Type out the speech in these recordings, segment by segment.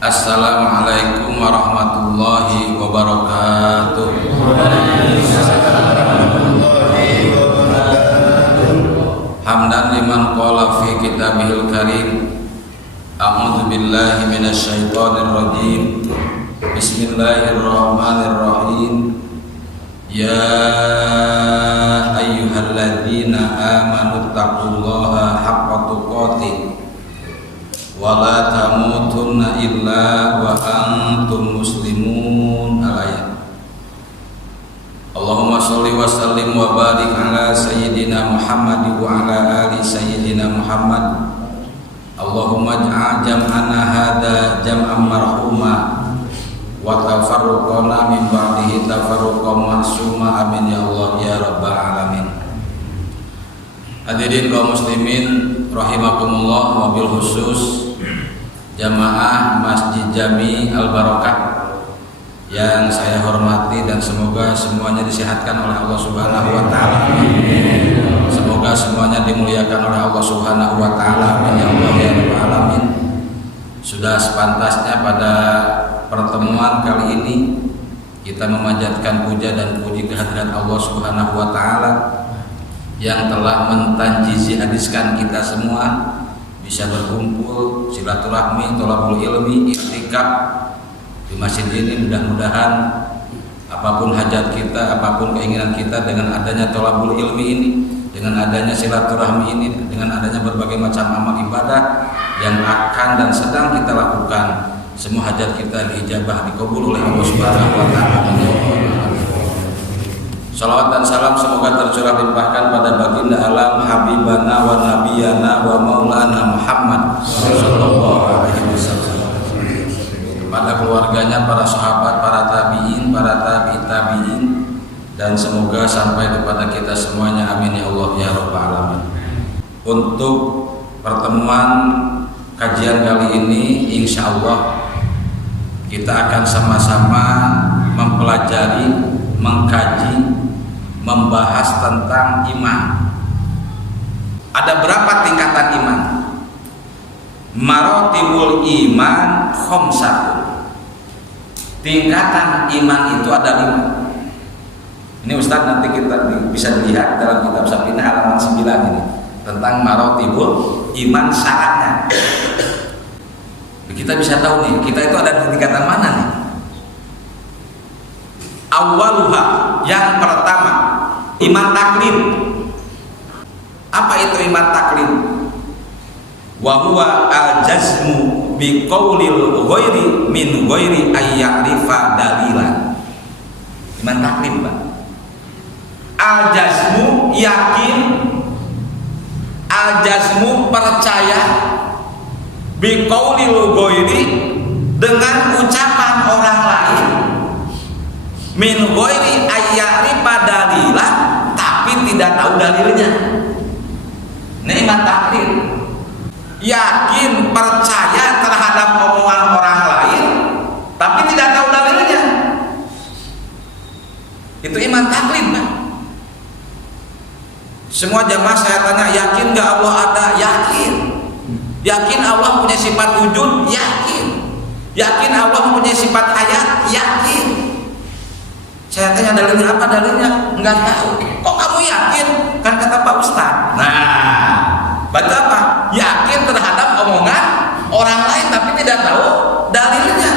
Assalamualaikum warahmatullahi wabarakatuh. Hamdan liman qala fi kitabihil karim. A'udzu billahi minasyaitonir rajim. Bismillahirrahmanirrahim. Ya ayyuhalladzina amanu taqullaha haqqa tuqatih wa la tamutunna illa wa antum muslimun. Al-ayat. Allahumma sholli wa sallim wa barik ala sayyidina Muhammad wa ala ali sayyidina Muhammad. Allahumma ij'al jam'ana hadza jam'an marhuma wa tafarruqana min ba'dihi tafarruqan ma'suma. Amin ya Allah ya rabbal alamin. Hadirin kaum muslimin rahimakumullah, wabil khusus jamaah Masjid Jami Al Barakah yang saya hormati dan semoga semuanya disehatkan oleh Allah Subhanahu wa taala. Semoga semuanya dimuliakan oleh Allah Subhanahu wa taala. Amin ya Allah ya rabbal alamin. Sudah sepantasnya pada pertemuan kali ini kita memanjatkan puja dan puji kehadirat Allah Subhanahu wa taala yang telah mentanjizi hadiskan kita semua bisa berkumpul silaturahmi, thalabul ilmi, i'tikaf di masjid ini. Mudah-mudahan apapun hajat kita, apapun keinginan kita, dengan adanya thalabul ilmi ini, dengan adanya silaturahmi ini, dengan adanya berbagai macam amal ibadah yang akan dan sedang kita lakukan, semua hajat kita diijabah, dikabul oleh Allah Subhanahu wa taala. Salawat dan salam semoga tercurah limpahkan pada baginda alam habibana wa nabiyana wa maulana Muhammad sallallahu alaihi wasallam, pada keluarganya, para sahabat, para tabi'in, para tabi'in, dan semoga sampai kepada kita semuanya. Amin ya Allah ya rabbal alamin. Untuk pertemuan kajian kali ini insya Allah kita akan sama-sama mempelajari, mengkaji, membahas tentang iman. Ada berapa tingkatan iman? Maratibul iman khamsatun. Tingkatan iman itu ada 5. Ini Ustaz nanti kita bisa dilihat dalam kitab Safinah halaman 9 ini tentang maratibul iman syaratnya. Kita bisa tahu nih, kita itu ada di tingkatan mana nih? Awaluha, yang pertama, iman taklid. Apa itu iman taklid? Wa huwa al-jazmu bi qaulil ghairi min ghairi ayya'rifa dalilan. Iman taklid, Pak. Al-jazmu yakin, al-jazmu percaya, bi qaulil ghairi dengan ucapan orang lain, min ghairi ayya'rifa dalilan, tapi tidak tahu dalilnya. Ini iman taklid. Yakin, percaya terhadap omongan orang lain tapi tidak tahu dalilnya. Itu iman taklid, Pak. Semua jamaah saya tanya, yakin gak Allah ada? Yakin. Yakin Allah punya sifat wujud? Yakin. Yakin Allah punya sifat hayat? Yakin. Saya tanya dalilnya apa? Dalilnya enggak tahu. Kok kamu yakin? Kan kata Pak Ustadz. Nah, berarti apa? Yakin terhadap omongan orang lain tapi tidak tahu dalilnya.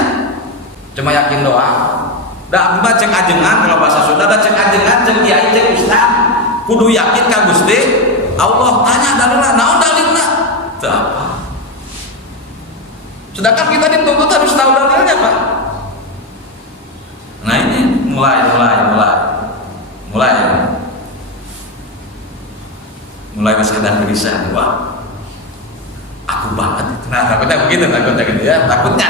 Cuma yakin doang. Dah cuma cek ajengan, kalau bahasa Sunda ada cek ajengan, cek kiai, cek ustaz. Kudu yakin ka Gusti Allah. Tanya dalilnya, naon dalilnya? Itu apa? Sedangkan kita dituntut harus tahu dalilnya, Pak. Nah ini mulai kesadaran gelisah. Wah, aku banget. Nah takutnya begitu ya. Takutnya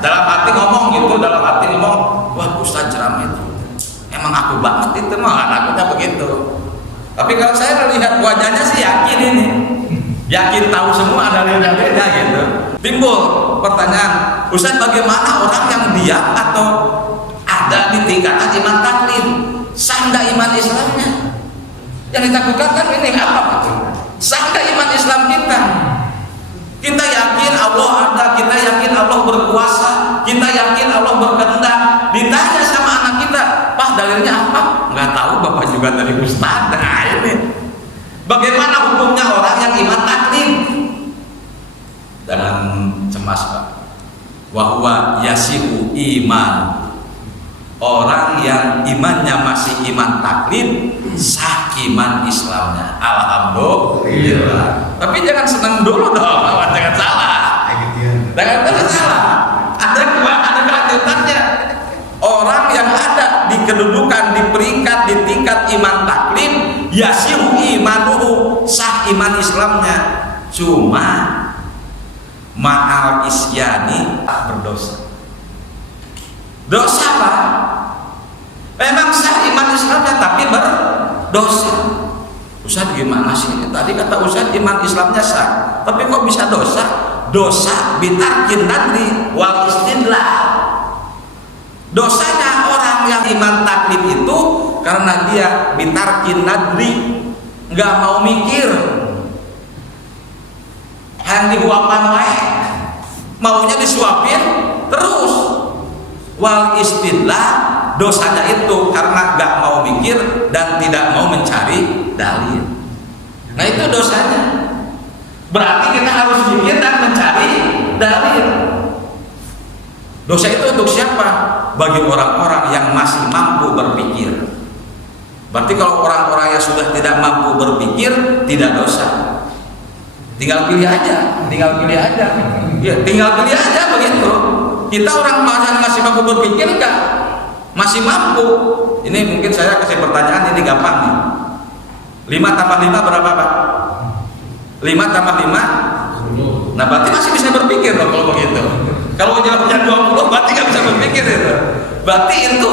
dalam hati ngomong gitu, wah Ustaz ceramah itu emang aku banget itu mah, takutnya begitu. Tapi kalau saya melihat wajahnya sih yakin ini, yakin tahu semua dalil-dalilnya gitu. Timbul pertanyaan, Ustaz bagaimana orang yang diam atau ada di tingkatan iman taklid, sah nggak iman Islamnya? Yang ditakutkan kan ini apa? Sah nggak iman Islam kita? Kita yakin Allah ada, kita yakin Allah berkuasa. bukan dari ustaz. Nah ini bagaimana hukumnya orang yang iman taklim? Jangan cemas Pak. Wahwa yasihu iman. Orang yang imannya masih iman taklim, sah iman Islamnya. Alhamdulillah. Tapi jangan senang dulu dong, jangan salah. Jangan salah. Ada kelanjutannya. Orang yang ada di kedudukan, di peringkat, di tingkat iman taklim, yasihu imanuhu, sah iman Islamnya. Cuma ma'al isyani berdosa. Dosa Pak. Memang sah iman Islamnya tapi berdosa. Ustaz gimana sih? Tadi kata Ustaz iman Islamnya sah, tapi kok bisa dosa? Dosa bitarkin nadri wal istidlal. Dosanya orang yang iman taklim itu karena dia bitarkin nadri, nggak mau mikir, yang dihuapan wae, maunya disuapin terus. Wal istidlal, dosanya itu karena nggak mau mikir dan tidak mau mencari dalil. Nah itu dosanya. Berarti kita harus mikir dan mencari dalil. Dosa itu untuk siapa? Bagi orang-orang yang masih mampu berpikir. Berarti kalau orang-orang yang sudah tidak mampu berpikir tidak dosa. Tinggal pilih aja, Ya, tinggal pilih aja begitu. Kita orang yang masih mampu berpikir enggak? Masih mampu. Ini mungkin saya kasih pertanyaan, ini gampang nih. 5 tambah 5 berapa Pak? 5 tambah 5? Nah berarti masih bisa berpikir dong kalau begitu. Kalau jawabnya 20 berarti nggak bisa berpikir itu. Berarti itu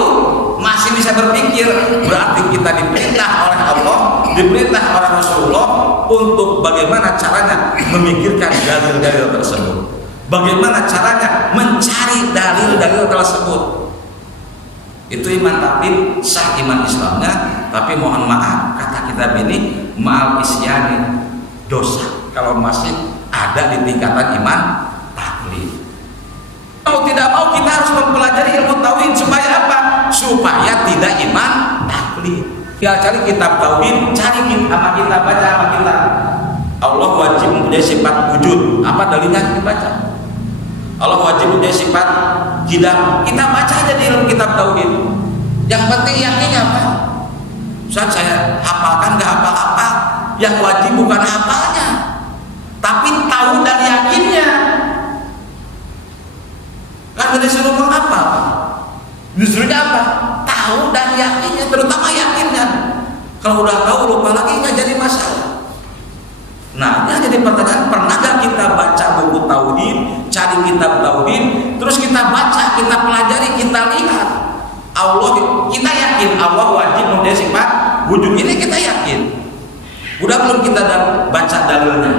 masih bisa berpikir. Berarti kita diperintah oleh Allah, diperintah oleh Rasulullah untuk bagaimana caranya memikirkan dalil-dalil tersebut. Bagaimana caranya mencari dalil-dalil tersebut. Itu iman taklim, sah iman Islamnya. Tapi mohon maaf, kata kitab ini ma'al isyani, dosa kalau masih ada di tingkatan iman taklim. Mau tidak mau kita harus mempelajari ilmu tauhid supaya apa? Supaya tidak iman taklim. Ya cari kitab tauhid, cari sama kita, baca sama kita. Allah wajib mempunyai sifat wujud. Apa dalilnya? Kita baca. Allah wajib mempunyai sifat qidam. Kita baca aja di ilmu kitab tauhid. Yang penting yakinnya apa? Ustaz saya hafalkan nggak hafal-hafal. Yang wajib bukan hafalnya, tapi tahu dan yakinnya. Kan disuruh menghafal, disuruhnya apa? Tahu dan yakinnya, terutama yakinnya. Kalau udah tahu lupa lagi nggak jadi masalah. Nah, ini jadi pertanyaan, pernah nggak kita baca buku tauhid, cari kitab tauhid, terus kita baca, kita pelajari, kita lihat Allah, kita yakin Allah wajib mempunyai sifat wujud, ini kita yakin. Udah belum kita baca dalilnya?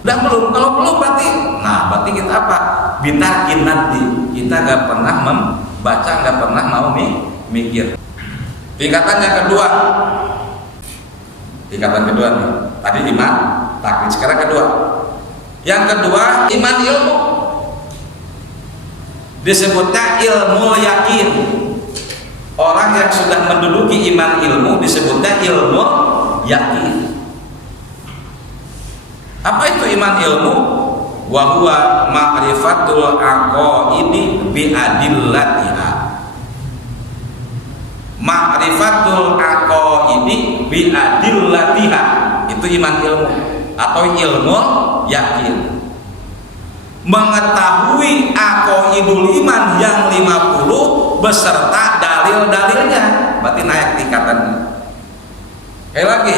Udah belum? Kalau belum berarti, nah berarti kita apa? Bitarkin nanti, kita nggak pernah membaca, nggak pernah mau mikir. Tingkatan yang kedua, tingkatan kedua nih, tadi iman taklim, sekarang kedua. Yang kedua iman ilmu, disebutnya ilmu yakin. Orang yang sudah menduduki iman ilmu disebutnya ilmu yakin. Apa itu iman ilmu? Wa huwa ma'rifatul aqaidi bi adillatiha. Ma'rifatul aqaidi bi adillatiha. Itu iman ilmu atau ilmu yakin. Mengetahui aqaidul iman yang 50 beserta dalil-dalilnya. Berarti naik tingkatannya. Sekali lagi,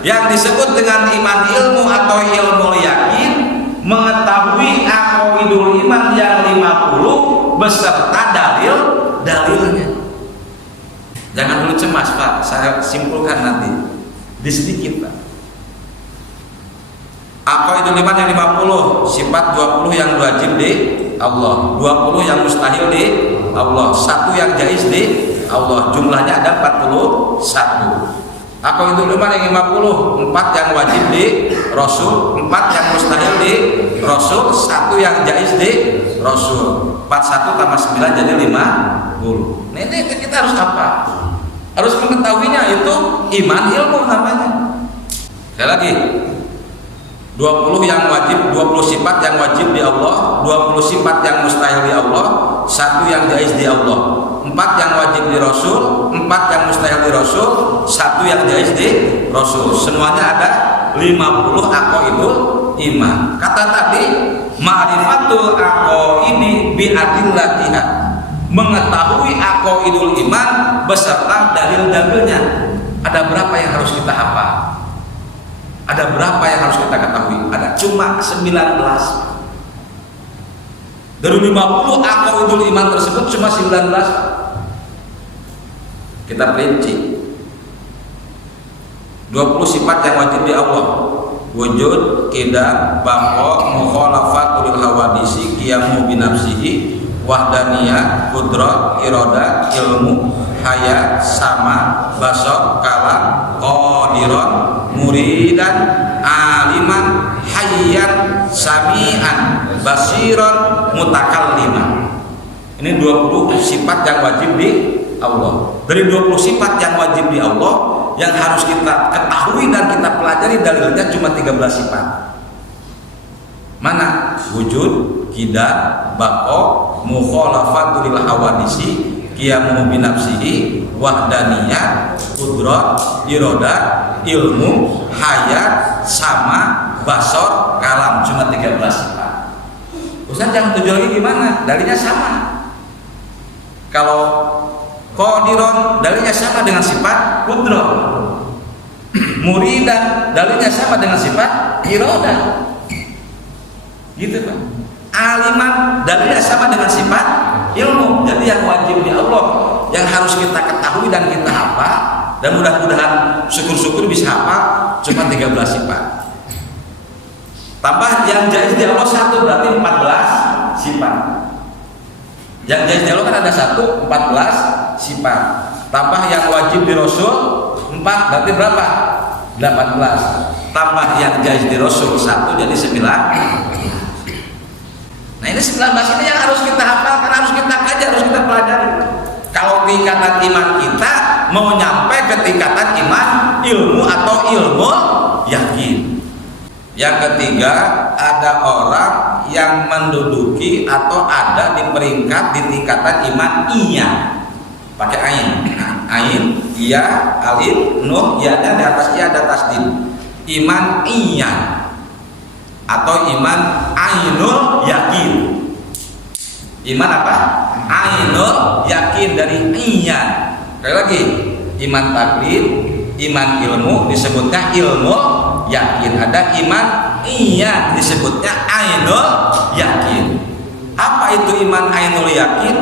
yang disebut dengan iman ilmu atau ilmu yakin, mengetahui aqaidul iman yang 50 beserta dalil-dalilnya. Jangan dulu cemas Pak, saya simpulkan nanti di sedikit Pak. Aqaidul iman yang 50, sifat 20 yang wajib di Allah, 20 yang mustahil di Allah, 1 yang jaiz di Allah, jumlahnya ada 41. Aqaidul iman yang 50, 4 yang wajib di Rasul, 4 yang mustahil di Rasul, 1 yang jaiz di Rasul. 41 tambah 9 jadi 50. Ini kita harus apa? Harus mengetahuinya, itu iman ilmu namanya. Sekali lagi, 20 yang wajib, 20 sifat yang wajib di Allah, 20 sifat yang mustahil di Allah, 1 yang jaiz di Allah. 4 yang wajib di Rasul, 4 yang mustahil di Rasul, 1 yang jaiz di Rasul. Semuanya ada 50 aqaidul iman. Kata tadi ma'rifatul aqaidi bi adillatiha, mengetahui aqaidul iman beserta dalil-dalilnya. Ada berapa yang harus kita hafal? Ada berapa yang harus kita ketahui? Ada cuma 19. Dari 50 aqaidul iman tersebut cuma 19. Kita perinci. 20 sifat yang wajib di Allah: wujud, qidam, baqa, mukhalafatul hawadisi, qiyamu binafsihi, wahdaniyah, qudrat, iradah, ilmu, hayat, sama, basar, kalam, qadiran, muridan, aliman, hayyan, sami'an, basiran, mutakalliman. Ini 20 sifat yang wajib di Allah. Dari 20 sifat yang wajib di Allah, yang harus kita ketahui dan kita pelajari dalilnya cuma 13 sifat. Mana? Wujud, qidam, baqa, mukhalafatul hawadisi, qiyamu binafsihi, wahdaniyah, qudrat, iradah, ilmu, hayat, sama, basar, kalam. Cuma 13 sifat. Ustaz yang 7 lagi gimana? Dalilnya sama. Kalau qadiron, dalilnya sama dengan sifat qudrat. Muridan, dalilnya sama dengan sifat iradah. Gitu Pak. Aliman, dalilnya sama dengan sifat ilmu. Jadi yang wajib di Allah, yang harus kita ketahui dan kita hafal, dan mudah-mudahan syukur-syukur bisa hafal, cuma 13 sifat. Tambah yang jaiz di Allah 1, berarti 14 sifat. Yang jaiz di Allah kan ada 1, 14 sifat. Tambah yang wajib di Rasul 4, berarti berapa? 18. Tambah yang jaiz di Rasul 1, jadi 9. Nah ini 19 ini yang harus kita hafalkan, harus kita kaji, harus kita pelajari. Kalau tingkatan iman kita mau nyampe ke tingkatan iman ilmu atau ilmu yakin. Yang ketiga, ada orang yang menduduki atau ada di peringkat di tingkatan iman iya, pakai ain. Ain, iya, alif, nun, iya-nya di atas iya, di atas din. Iman iya atau iman ainul yakin. Iman apa? Ainul yakin, dari iya. Sekali lagi, iman taklid, iman ilmu disebutnya ilmu yakin. Ada iman iya disebutnya ainul yakin. Apa itu iman ainul yakin?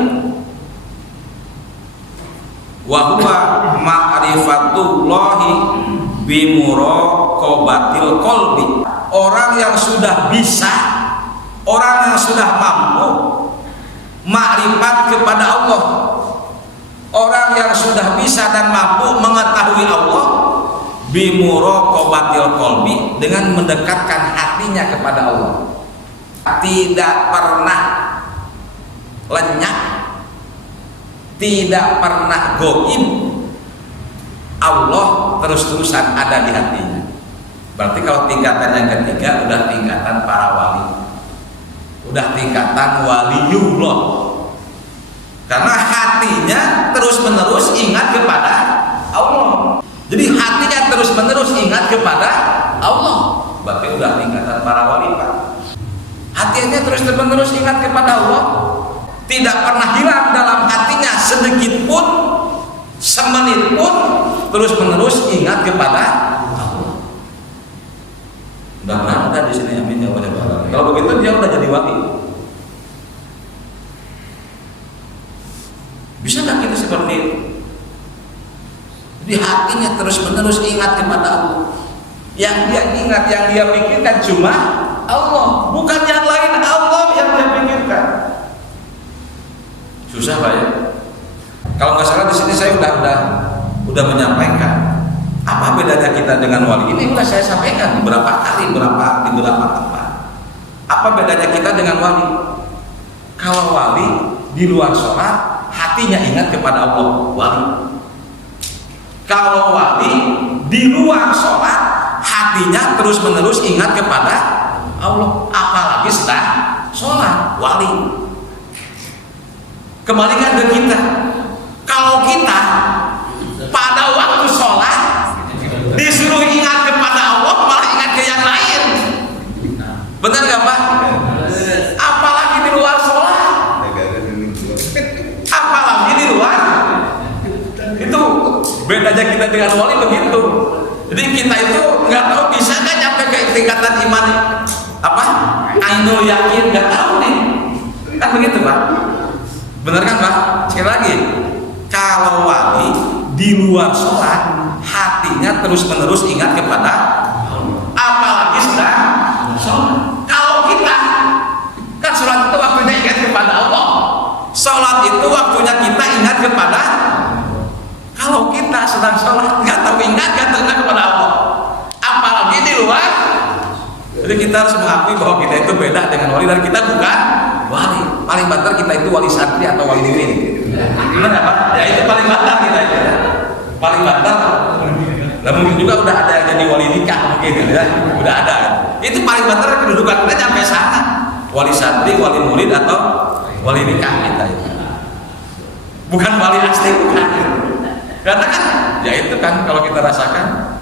Wa huwa ma'rifatullahi bimuraqabatil qalbi. Orang yang sudah bisa, orang yang sudah mampu makrifat kepada Allah, orang yang sudah bisa dan mampu mengetahui Allah, bimuraqabatil qalbi, dengan mendekatkan hatinya kepada Allah, tidak pernah lenyap, tidak pernah goib, Allah terus-terusan ada di hatinya. Berarti kalau tingkatan yang ketiga udah tingkatan para wali, udah tingkatan waliullah, karena hatinya terus-menerus ingat kepada Allah. Jadi hatinya terus-menerus ingat kepada Allah, berarti udah tingkatan para wali Pak. Hatinya terus-menerus ingat kepada Allah, tidak pernah hilang dalam hatinya sedikit pun, semenit pun, terus-menerus ingat kepada Allah. Mudah-mudahan ada di sini, amin ya Allah. Kalau begitu dia udah jadi wali. Bisa nggak kita seperti itu? Di hatinya terus-menerus ingat kepada Allah. Yang dia ingat, yang dia pikirkan cuma Allah, bukan yang lain. Allah yang dia pikirkan. Susah Pak ya. Kalau nggak salah di sini saya udah menyampaikan apa bedanya kita dengan wali. Ini udah saya sampaikan beberapa kali, di beberapa tempat. Apa bedanya kita dengan wali? Kalau wali di luar sholat hatinya ingat kepada Allah, wali. Kalau wali di luar sholat hatinya terus menerus ingat kepada Allah, apalagi setelah sholat. Wali kembalikan ke kita, kalau kita pada waktu sholat disuruh ingat kepada Allah malah ingat ke yang lain, benar gak Pak? Apalagi di luar sholat, apalagi di luar, itu bedanya kita dengan wali begitu. Jadi kita itu nggak tahu bisa nggak nyampe ke tingkatan iman apa ainul yakin, nggak tahu nih, kan begitu Pak? Benar kan Pak? Sekali lagi, kalau wali di luar sholat hatinya terus menerus ingat kepada Allah, apalagi sedang sholat. Kalau kita kan sholat itu waktunya ingat kepada Allah, sholat itu waktunya kita ingat kepada. Kalau kita sedang sholat nggak tahu ingat kepada Allah, apalagi di luar. Jadi kita harus mengakui bahwa kita itu beda dengan wali, dan kita bukan wali. Paling banter kita itu wali santri atau wali diri. Gimana Pak? Ya itu paling banter kita itu. Paling banter. Nah, mungkin juga udah ada yang jadi wali nikah mungkin ya. Udah ada kan? Itu paling banter kedudukan kita sampai sana. Wali santri, wali murid atau wali nikah kita itu. Bukan wali asli, bukan. Karena kan ya itu kan kalau kita rasakan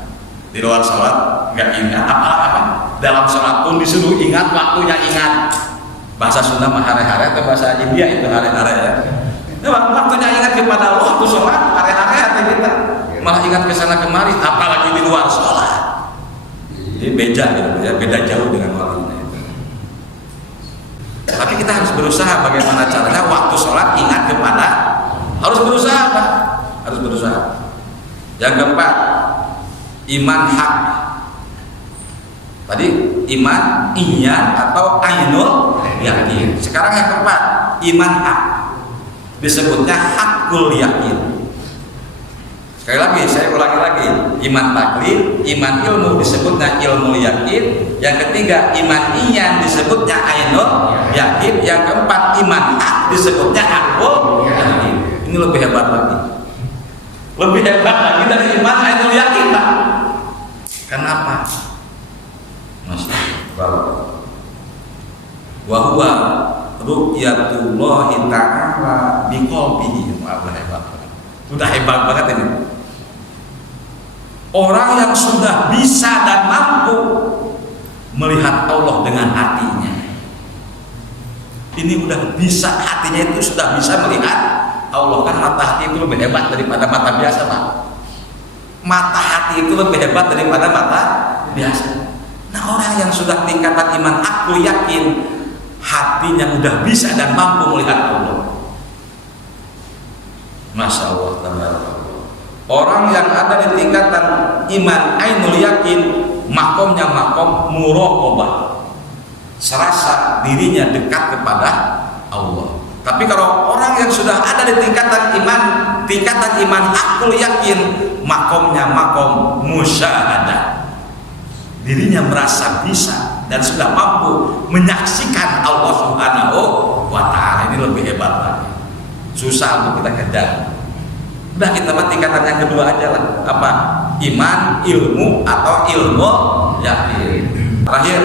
di luar sholat nggak ingat apa-apa, dalam sholat pun disuruh ingat, waktunya ingat. Bahasa Sunda mah hare-hare atau bahasa India itu hare-hare ya. Nah, waktunya ingat kepada Allah waktu sholat, hare-hare hati kita malah ingat ke sana kemari, apalagi di luar sholat. Jadi beda gitu ya, beda jauh dengan walinya itu. Tapi kita harus berusaha bagaimana caranya waktu sholat ingat kepada, harus berusaha Pak. Harus berusaha. Yang keempat, iman hak. Tadi iman iyan atau ainul yakin. Sekarang yang keempat, iman hak. Disebutnya hakul yakin. Sekali lagi saya ulangi lagi, iman taklid, iman ilmu disebutnya ilmu yakin. Yang ketiga, iman iyan disebutnya ainul yakin. Yang keempat, iman hak disebutnya hakul yakin. Ini lebih hebat lagi. Lebih hebat lagi dari iman ainul yakin Pak. Kenapa? Masya Allah. Wa huwa ru'yatullahi ta'ala biqalbihi. Allah hebat. Sudah hebat banget ini. Orang yang sudah bisa dan mampu melihat Allah dengan hatinya. Ini udah bisa, hatinya itu sudah bisa melihat Allah. Kan mata hati itu lebih hebat daripada mata biasa Pak. Mata hati itu lebih hebat daripada mata biasa. Nah, orang yang sudah tingkatan iman aku yakin hatinya udah bisa dan mampu melihat Allah. Masya Allah, tabarakallah. Orang yang ada di tingkatan iman ainul yakin, makomnya makom muraqabah, serasa dirinya dekat kepada Allah. Tapi kalau orang yang sudah ada di tingkatan iman akul yakin, makomnya makom musyahadah, dirinya merasa bisa dan sudah mampu menyaksikan Allah Subhanahu wa Ta'ala. Ini lebih hebat lagi, susah untuk kita kejar. Udah kita mah tingkatan yang kedua aja lah, apa? Iman ilmu atau ilmu yakin. Terakhir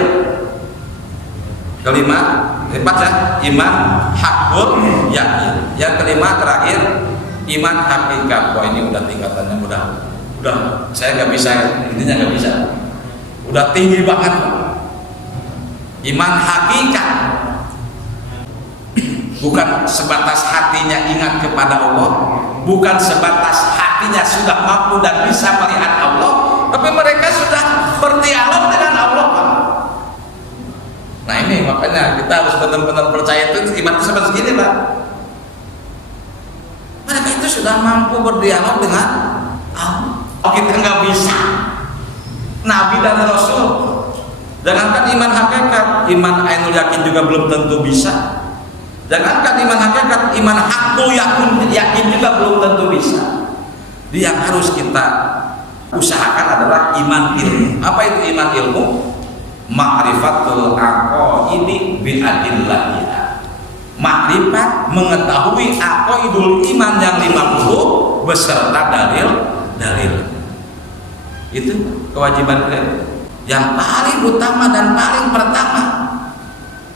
kelima, keempat ya, iman hakul yakin. Yang kelima terakhir, iman hakikat. Wah, ini udah tingkatannya udah saya nggak bisa, intinya nggak bisa. Udah tinggi banget. Iman hakikat bukan sebatas hatinya ingat kepada Allah, bukan sebatas hatinya sudah mampu dan bisa melihat Allah, tapi mereka sudah berdialog dengan Allah Pak. Nah ini makanya kita harus benar-benar percaya itu iman itu seperti segini Pak. Mereka itu sudah mampu berdialog dengan Allah. Oh, kita nggak bisa. Nabi dan Rasul, jangankan iman hakikat, iman ainul yakin juga belum tentu bisa. Jangankan iman hakikat, iman hakul yakin juga belum tentu bisa. Jadi yang harus kita usahakan adalah iman ilmu. Apa itu iman ilmu? Ma'rifatul aqaidi bi adillatiha. Makrifat mengetahui aqaidul iman yang 50 beserta dalil. Itu kewajiban kita. Yang paling utama dan paling pertama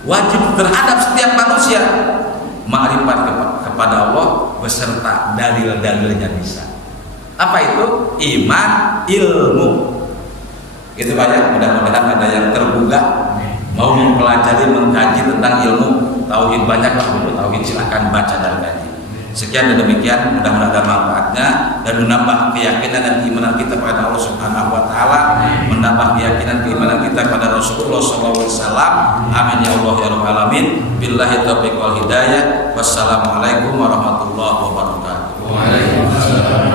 wajib terhadap setiap manusia ma'rifat kepada Allah beserta dalil-dalilnya bisa. Apa itu? Iman, ilmu. Itu banyak. Mudah-mudahan ada yang terbuka mau mempelajari, mengkaji tentang ilmu tauhid. Banyaklah dulu tauhid, silahkan baca dan kaji. Sekian dan demikian, mudah-mudahan ada manfaatnya dan menambah keyakinan dan keimanan kita kepada Allah Subhanahu wa taala, menambah keyakinan keimanan kita kepada Rasulullah sallallahu alaihi wasallam. Amin ya Allah ya rabbal alamin. Billahi taufiq wal hidayah. Wassalamualaikum warahmatullahi wabarakatuh. Waalaikumsalam.